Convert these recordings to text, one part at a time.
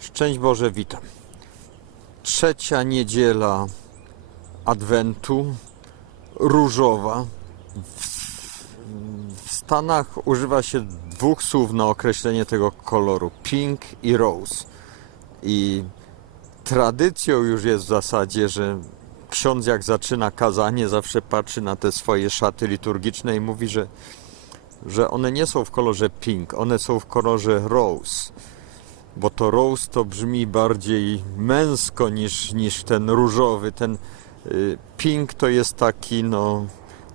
Szczęść Boże, witam. Trzecia niedziela Adwentu, różowa. W, Stanach używa się dwóch słów na określenie tego koloru: pink i rose. I tradycją już jest w zasadzie, że ksiądz jak zaczyna kazanie, zawsze patrzy na te swoje szaty liturgiczne i mówi, że, że one nie są w kolorze pink, one są w kolorze rose bo to rose to brzmi bardziej męsko niż, niż ten różowy. Ten y, pink to jest taki no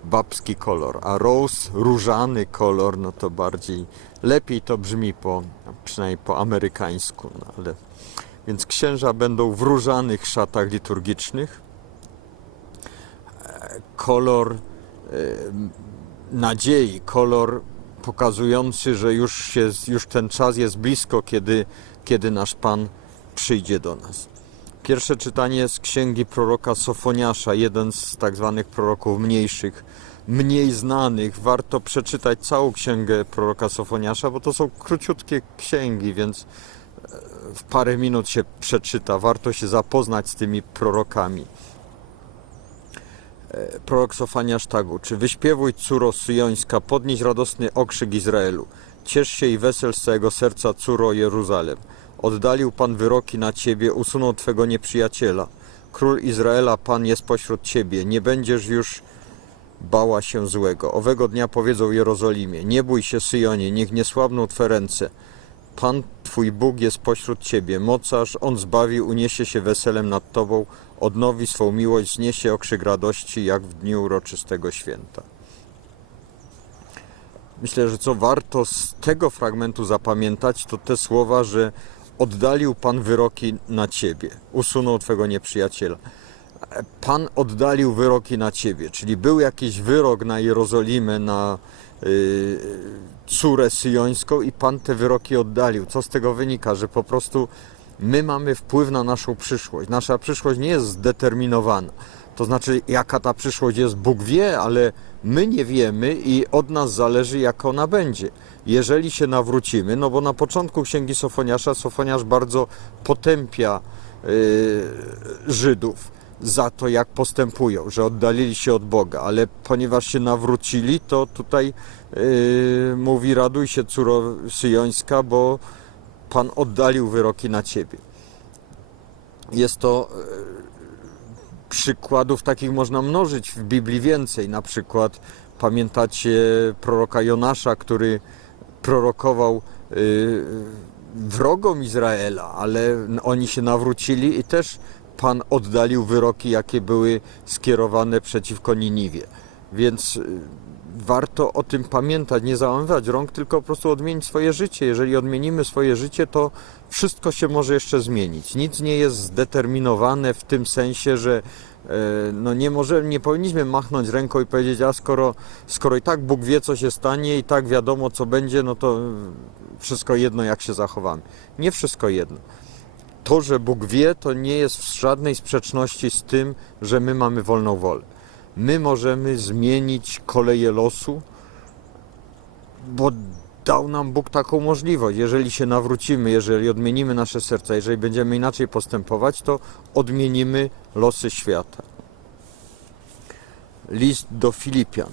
babski kolor, a rose różany kolor no to bardziej lepiej to brzmi po przynajmniej po amerykańsku, no ale więc księża będą w różanych szatach liturgicznych. E, Kolor y, nadziei, kolor pokazujący, że już, się, już ten czas jest blisko, kiedy, kiedy nasz Pan przyjdzie do nas. Pierwsze czytanie z księgi proroka Sofoniasza, jeden z tak zwanych proroków mniejszych, mniej znanych. Warto przeczytać całą księgę proroka Sofoniasza, bo to są króciutkie księgi, więc e, w parę minut się przeczyta. Warto się zapoznać z tymi prorokami prorok Sofaniasz tak uczy. Wyśpiewuj, córo syjońska, podnieś radosny okrzyk Izraelu. Ciesz się i wesel z całego serca, córo Jeruzalem. Oddalił Pan wyroki na Ciebie, usunął Twego nieprzyjaciela. Król Izraela, Pan jest pośród Ciebie. Nie będziesz już bała się złego. Owego dnia powiedzą Jerozolimie, nie bój się Syjonie, niech nie słabną Twe ręce. Pan Twój Bóg jest pośród Ciebie, mocarz, On zbawi, uniesie się weselem nad Tobą, odnowi swą miłość, zniesie okrzyk radości, jak w dniu uroczystego święta. Myślę, że co warto z tego fragmentu zapamiętać, to te słowa, że oddalił Pan wyroki na Ciebie, usunął Twego nieprzyjaciela. Pan oddalił wyroki na Ciebie, czyli był jakiś wyrok na Jerozolimę, na yy, córę syjońską i Pan te wyroki oddalił. Co z tego wynika? Że po prostu my mamy wpływ na naszą przyszłość. Nasza przyszłość nie jest zdeterminowana. To znaczy, jaka ta przyszłość jest, Bóg wie, ale my nie wiemy i od nas zależy, jak ona będzie. Jeżeli się nawrócimy, no bo na początku księgi Sofoniasza Sofoniasz bardzo potępia yy, Żydów za to, jak postępują, że oddalili się od Boga, ale ponieważ się nawrócili, to tutaj yy, mówi: Raduj się, córo syjońska, bo Pan oddalił wyroki na ciebie. Jest to yy, przykładów takich można mnożyć w Biblii więcej. Na przykład pamiętacie proroka Jonasza, który prorokował yy, wrogom Izraela, ale oni się nawrócili i też Pan oddalił wyroki, jakie były skierowane przeciwko Niniwie. Więc y, warto o tym pamiętać, nie załamywać rąk, tylko po prostu odmienić swoje życie. Jeżeli odmienimy swoje życie, to wszystko się może jeszcze zmienić. Nic nie jest zdeterminowane w tym sensie, że e, no nie, może, nie powinniśmy machnąć ręką i powiedzieć, a skoro, skoro i tak Bóg wie, co się stanie, i tak wiadomo, co będzie, no to wszystko jedno, jak się zachowamy. Nie wszystko jedno to, że Bóg wie, to nie jest w żadnej sprzeczności z tym, że my mamy wolną wolę. My możemy zmienić koleje losu, bo dał nam Bóg taką możliwość. Jeżeli się nawrócimy, jeżeli odmienimy nasze serca, jeżeli będziemy inaczej postępować, to odmienimy losy świata. List do Filipian.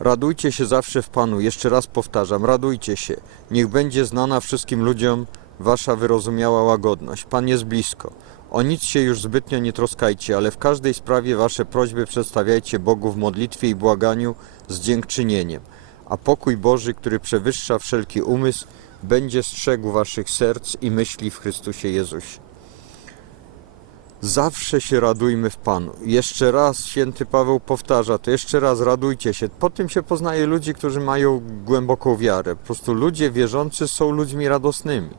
Radujcie się zawsze w Panu. Jeszcze raz powtarzam, radujcie się. Niech będzie znana wszystkim ludziom wasza wyrozumiała łagodność. Pan jest blisko. O nic się już zbytnio nie troskajcie, ale w każdej sprawie wasze prośby przedstawiajcie Bogu w modlitwie i błaganiu z dziękczynieniem. A pokój Boży, który przewyższa wszelki umysł, będzie strzegł waszych serc i myśli w Chrystusie Jezusie. Zawsze się radujmy w Panu. Jeszcze raz święty Paweł powtarza to, jeszcze raz radujcie się. Po tym się poznaje ludzi, którzy mają głęboką wiarę. Po prostu ludzie wierzący są ludźmi radosnymi.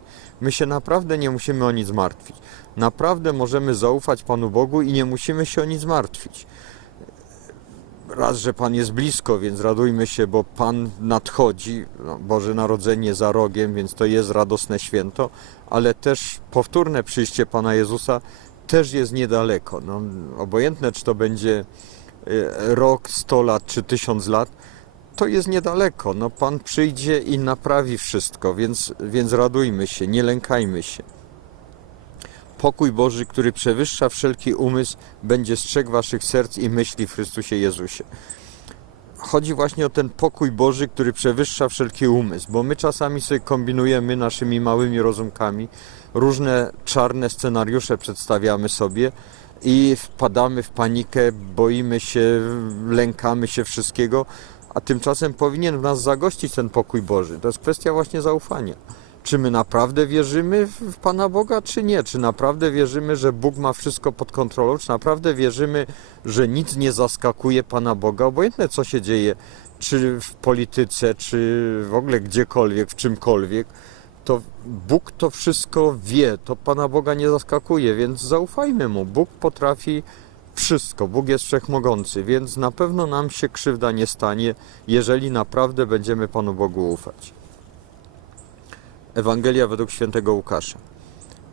My się naprawdę nie musimy o nic martwić. Naprawdę możemy zaufać Panu Bogu i nie musimy się o nic martwić. Raz, że Pan jest blisko, więc radujmy się, bo Pan nadchodzi. No, Boże Narodzenie za rogiem, więc to jest radosne święto, ale też powtórne przyjście Pana Jezusa też jest niedaleko. No, obojętne, czy to będzie e, rok, 100 lat, czy tysiąc lat, to jest niedaleko. No, Pan przyjdzie i naprawi wszystko, więc, więc radujmy się, nie lękajmy się. Pokój Boży, który przewyższa wszelki umysł, będzie strzegł waszych serc i myśli w Chrystusie Jezusie. Chodzi właśnie o ten pokój Boży, który przewyższa wszelki umysł, bo my czasami sobie kombinujemy naszymi małymi rozumkami, różne czarne scenariusze przedstawiamy sobie i wpadamy w panikę, boimy się, lękamy się wszystkiego, a tymczasem powinien w nas zagościć ten pokój Boży. To jest kwestia właśnie zaufania. Czy my naprawdę wierzymy w Pana Boga, czy nie? Czy naprawdę wierzymy, że Bóg ma wszystko pod kontrolą? Czy naprawdę wierzymy, że nic nie zaskakuje Pana Boga? Obojętne co się dzieje, czy w polityce, czy w ogóle gdziekolwiek, w czymkolwiek, to Bóg to wszystko wie, to Pana Boga nie zaskakuje, więc zaufajmy Mu. Bóg potrafi wszystko, Bóg jest wszechmogący, więc na pewno nam się krzywda nie stanie, jeżeli naprawdę będziemy Panu Bogu ufać. Ewangelia według świętego Łukasza.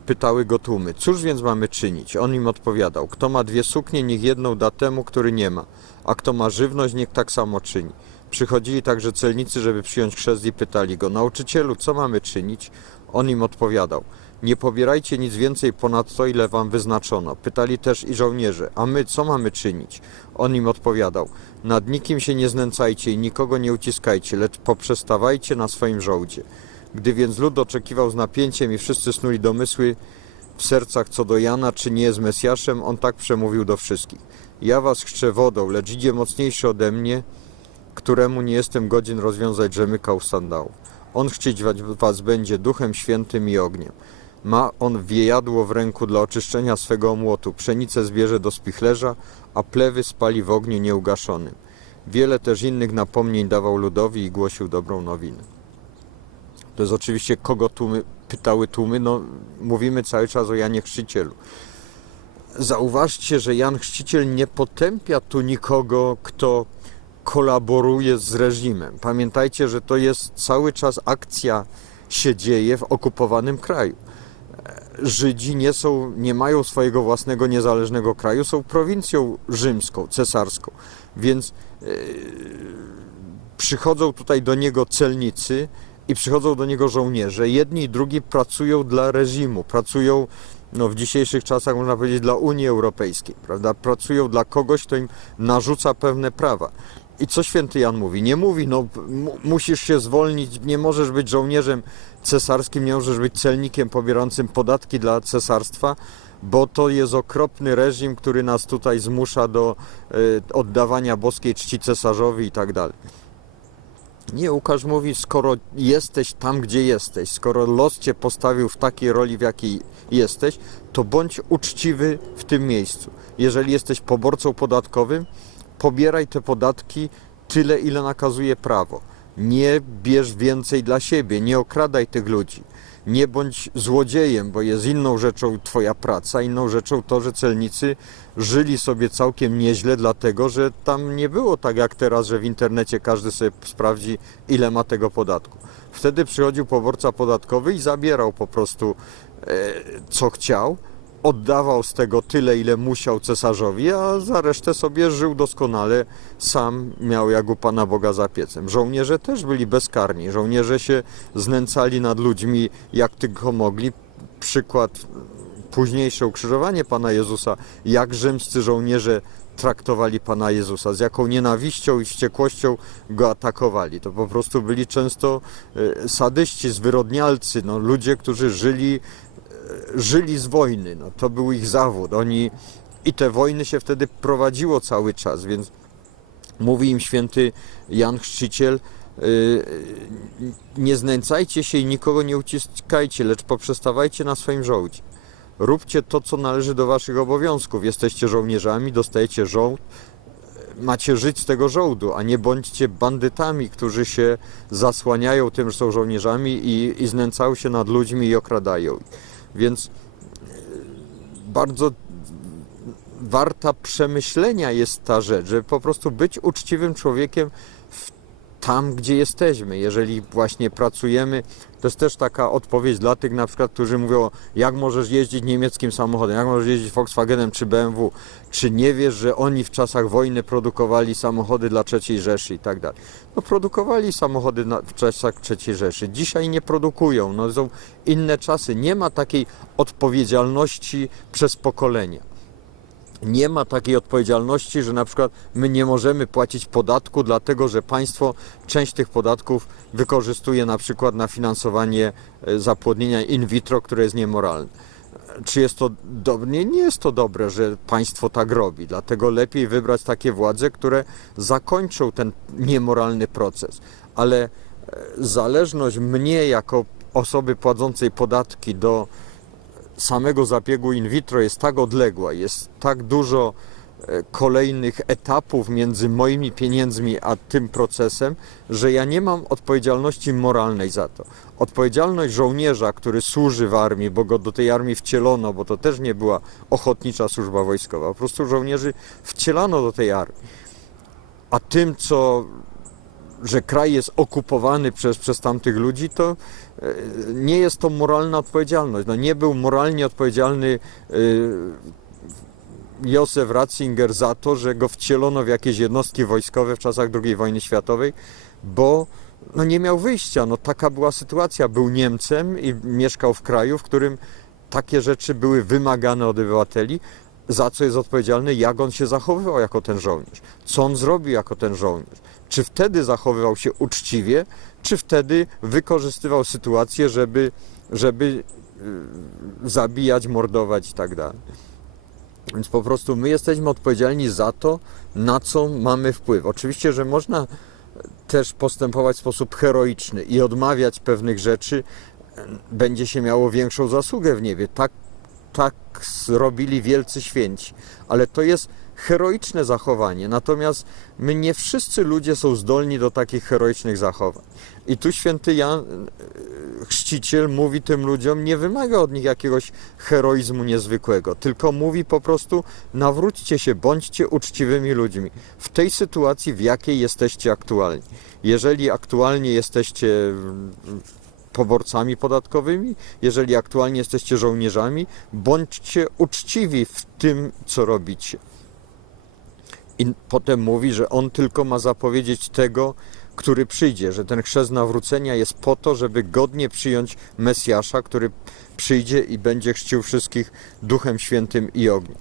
Pytały go tłumy, cóż więc mamy czynić? On im odpowiadał, kto ma dwie suknie, niech jedną da temu, który nie ma, a kto ma żywność, niech tak samo czyni. Przychodzili także celnicy, żeby przyjąć chrzest i pytali go, nauczycielu, co mamy czynić? On im odpowiadał, nie pobierajcie nic więcej ponad to, ile wam wyznaczono. Pytali też i żołnierze, a my co mamy czynić? On im odpowiadał, nad nikim się nie znęcajcie i nikogo nie uciskajcie, lecz poprzestawajcie na swoim żołdzie. Gdy więc lud oczekiwał z napięciem i wszyscy snuli domysły w sercach co do Jana, czy nie jest Mesjaszem, on tak przemówił do wszystkich. Ja was chrzczę wodą, lecz idzie mocniejszy ode mnie, któremu nie jestem godzien rozwiązać rzemyka sandałów. On chrzcić was będzie duchem świętym i ogniem. Ma on wiejadło w ręku dla oczyszczenia swego omłotu, pszenicę zbierze do spichlerza, a plewy spali w ogniu nieugaszonym. Wiele też innych napomnień dawał ludowi i głosił dobrą nowinę. To jest oczywiście kogo tłumy, pytały tłumy, no mówimy cały czas o Janie Chrzcicielu. Zauważcie, że Jan Chrzciciel nie potępia tu nikogo, kto kolaboruje z reżimem. Pamiętajcie, że to jest cały czas akcja się dzieje w okupowanym kraju. Żydzi nie, są, nie mają swojego własnego niezależnego kraju, są prowincją rzymską, cesarską. Więc yy, przychodzą tutaj do niego celnicy i przychodzą do niego żołnierze. Jedni i drugi pracują dla reżimu, pracują no, w dzisiejszych czasach można powiedzieć dla Unii Europejskiej, prawda? Pracują dla kogoś, kto im narzuca pewne prawa. I co święty Jan mówi? Nie mówi, no musisz się zwolnić, nie możesz być żołnierzem cesarskim, nie możesz być celnikiem pobierającym podatki dla cesarstwa, bo to jest okropny reżim, który nas tutaj zmusza do y, oddawania boskiej czci cesarzowi i tak dalej. Nie, Łukasz mówi, skoro jesteś tam, gdzie jesteś, skoro los cię postawił w takiej roli, w jakiej jesteś, to bądź uczciwy w tym miejscu. Jeżeli jesteś poborcą podatkowym, pobieraj te podatki tyle, ile nakazuje prawo. Nie bierz więcej dla siebie, nie okradaj tych ludzi. Nie bądź złodziejem, bo jest inną rzeczą Twoja praca, inną rzeczą to, że celnicy żyli sobie całkiem nieźle, dlatego że tam nie było tak jak teraz, że w internecie każdy sobie sprawdzi, ile ma tego podatku. Wtedy przychodził poborca podatkowy i zabierał po prostu e, co chciał, oddawał z tego tyle, ile musiał cesarzowi, a za resztę sobie żył doskonale, sam miał jak u Pana Boga za piecem. Żołnierze też byli bezkarni, żołnierze się znęcali nad ludźmi jak tylko mogli. Przykład późniejsze ukrzyżowanie Pana Jezusa, jak rzymscy żołnierze traktowali Pana Jezusa, z jaką nienawiścią i wściekłością go atakowali. To po prostu byli często e, sadyści, zwyrodnialcy, no, ludzie, którzy żyli żyli z wojny. No, to był ich zawód. Oni i te wojny się wtedy prowadziło cały czas, więc mówi im święty Jan Chrzciciel, y, nie znęcajcie się i nikogo nie uciskajcie, lecz poprzestawajcie na swoim żołdzie. Róbcie to, co należy do waszych obowiązków. Jesteście żołnierzami, dostajecie żołd, macie żyć z tego żołdu, a nie bądźcie bandytami, którzy się zasłaniają tym, że są żołnierzami i, i znęcają się nad ludźmi i okradają. Więc e, bardzo warta przemyślenia jest ta rzecz, żeby po prostu być uczciwym człowiekiem tam, gdzie jesteśmy. Jeżeli właśnie pracujemy, to jest też taka odpowiedź dla tych na przykład, którzy mówią, jak możesz jeździć niemieckim samochodem, jak możesz jeździć Volkswagenem czy BMW, czy nie wiesz, że oni w czasach wojny produkowali samochody dla III Rzeszy i tak dalej. No produkowali samochody w czasach III Rzeszy, dzisiaj nie produkują, no są inne czasy, nie ma takiej odpowiedzialności przez pokolenia nie ma takiej odpowiedzialności, że na przykład my nie możemy płacić podatku, dlatego że państwo część tych podatków wykorzystuje na przykład na finansowanie e, zapłodnienia in vitro, które jest niemoralne. Czy jest to dobre? Nie, nie jest to dobre, że państwo tak robi. Dlatego lepiej wybrać takie władze, które zakończą ten niemoralny proces. Ale e, zależność mnie jako osoby płacącej podatki do samego zabiegu in vitro jest tak odległa, jest tak dużo e, kolejnych etapów między moimi pieniędzmi a tym procesem, że ja nie mam odpowiedzialności moralnej za to. Odpowiedzialność żołnierza, który służy w armii, bo go do tej armii wcielono, bo to też nie była ochotnicza służba wojskowa, po prostu żołnierzy wcielano do tej armii. A tym, co że kraj jest okupowany przez, przez tamtych ludzi, to e, nie jest to moralna odpowiedzialność. No, nie był moralnie odpowiedzialny e, Józef Ratzinger za to, że go wcielono w jakieś jednostki wojskowe w czasach II wojny światowej, bo no, nie miał wyjścia. No, taka była sytuacja. Był Niemcem i mieszkał w kraju, w którym takie rzeczy były wymagane od obywateli, za co jest odpowiedzialny, jak on się zachowywał jako ten żołnierz, co on zrobił jako ten żołnierz. Czy wtedy zachowywał się uczciwie, czy wtedy wykorzystywał sytuację, żeby, żeby y, zabijać, mordować i tak dalej. Więc po prostu my jesteśmy odpowiedzialni za to, na co mamy wpływ. Oczywiście, że można też postępować w sposób heroiczny i odmawiać pewnych rzeczy, będzie się miało większą zasługę w niebie. Tak, tak robili wielcy święci, ale to jest heroiczne zachowanie. Natomiast my nie wszyscy ludzie są zdolni do takich heroicznych zachowań. I tu święty Jan, e, chrzciciel, mówi tym ludziom, nie wymaga od nich jakiegoś heroizmu niezwykłego, tylko mówi po prostu: nawróćcie się, bądźcie uczciwymi ludźmi w tej sytuacji, w jakiej jesteście aktualnie. Jeżeli aktualnie jesteście poborcami podatkowymi, jeżeli aktualnie jesteście żołnierzami, bądźcie uczciwi w tym, co robicie. I potem mówi, że on tylko ma zapowiedzieć tego, który przyjdzie, że ten chrzest nawrócenia jest po to, żeby godnie przyjąć Mesjasza, który przyjdzie i będzie chrzcił wszystkich Duchem Świętym i ogniem.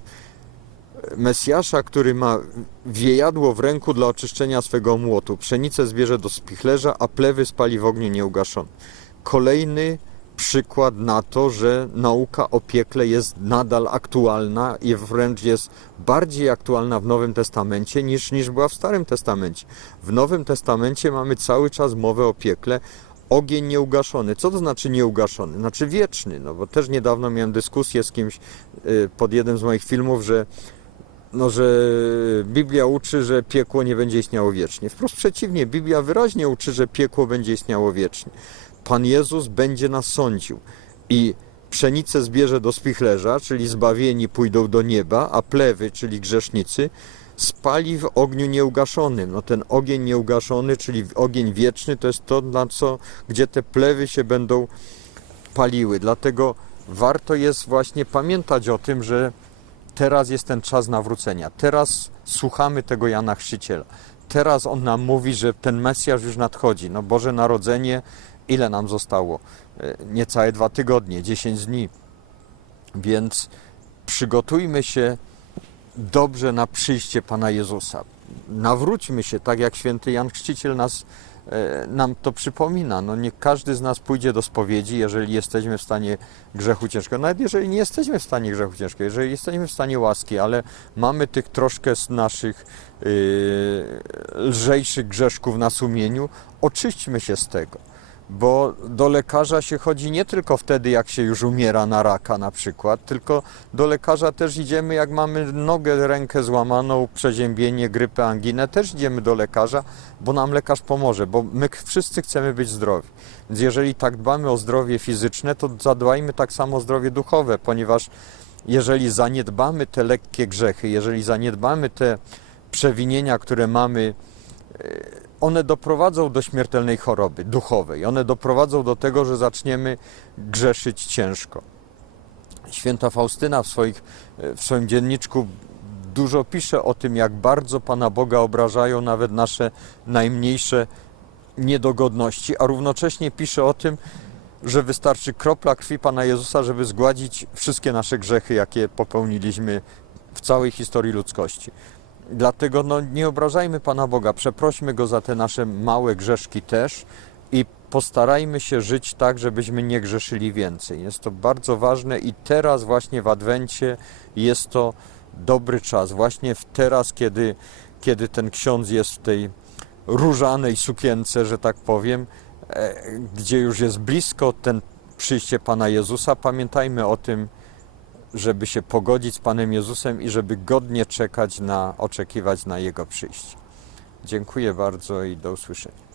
Mesjasza, który ma wiejadło w ręku dla oczyszczenia swego młotu, pszenicę zbierze do spichlerza, a plewy spali w ogniu nieugaszony. Kolejny przykład na to, że nauka o piekle jest nadal aktualna i wręcz jest bardziej aktualna w Nowym Testamencie niż, niż była w Starym Testamencie. W Nowym Testamencie mamy cały czas mowę o piekle, ogień nieugaszony. Co to znaczy nieugaszony? Znaczy wieczny, no bo też niedawno miałem dyskusję z kimś y, pod jednym z moich filmów, że no, że Biblia uczy, że piekło nie będzie istniało wiecznie. Wprost przeciwnie, Biblia wyraźnie uczy, że piekło będzie istniało wiecznie. Pan Jezus będzie nas sądził i pszenicę zbierze do spichlerza, czyli zbawieni pójdą do nieba, a plewy, czyli grzesznicy, spali w ogniu nieugaszonym. No ten ogień nieugaszony, czyli ogień wieczny, to jest to, na co, gdzie te plewy się będą paliły. Dlatego warto jest właśnie pamiętać o tym, że teraz jest ten czas nawrócenia. Teraz słuchamy tego Jana Chrzciciela. Teraz on nam mówi, że ten Mesjasz już nadchodzi. No Boże Narodzenie ile nam zostało? E, niecałe dwa tygodnie, 10 dni. Więc przygotujmy się dobrze na przyjście Pana Jezusa. Nawróćmy się, tak jak święty Jan Chrzciciel nas, e, nam to przypomina. No nie każdy z nas pójdzie do spowiedzi, jeżeli jesteśmy w stanie grzechu ciężkiego. Nawet jeżeli nie jesteśmy w stanie grzechu ciężkiego, jeżeli jesteśmy w stanie łaski, ale mamy tych troszkę z naszych yy, lżejszych grzeszków na sumieniu, oczyśćmy się z tego bo do lekarza się chodzi nie tylko wtedy, jak się już umiera na raka na przykład, tylko do lekarza też idziemy, jak mamy nogę, rękę złamaną, przeziębienie, grypę, anginę, też idziemy do lekarza, bo nam lekarz pomoże, bo my wszyscy chcemy być zdrowi. Więc jeżeli tak dbamy o zdrowie fizyczne, to zadbajmy tak samo o zdrowie duchowe, ponieważ jeżeli zaniedbamy te lekkie grzechy, jeżeli zaniedbamy te przewinienia, które mamy, one doprowadzą do śmiertelnej choroby duchowej. One doprowadzą do tego, że zaczniemy grzeszyć ciężko. Święta Faustyna w, swoich, w swoim dzienniczku dużo pisze o tym, jak bardzo Pana Boga obrażają nawet nasze najmniejsze niedogodności, a równocześnie pisze o tym, że wystarczy kropla krwi Pana Jezusa, żeby zgładzić wszystkie nasze grzechy, jakie popełniliśmy w całej historii ludzkości. Dlatego no, nie obrażajmy Pana Boga, przeprośmy Go za te nasze małe grzeszki też i postarajmy się żyć tak, żebyśmy nie grzeszyli więcej. Jest to bardzo ważne i teraz właśnie w Adwencie jest to dobry czas. Właśnie teraz, kiedy, kiedy ten ksiądz jest w tej różanej sukience, że tak powiem, e, gdzie już jest blisko ten przyjście Pana Jezusa, pamiętajmy o tym, żeby się pogodzić z Panem Jezusem i żeby godnie czekać na, oczekiwać na Jego przyjście. Dziękuję bardzo i do usłyszenia.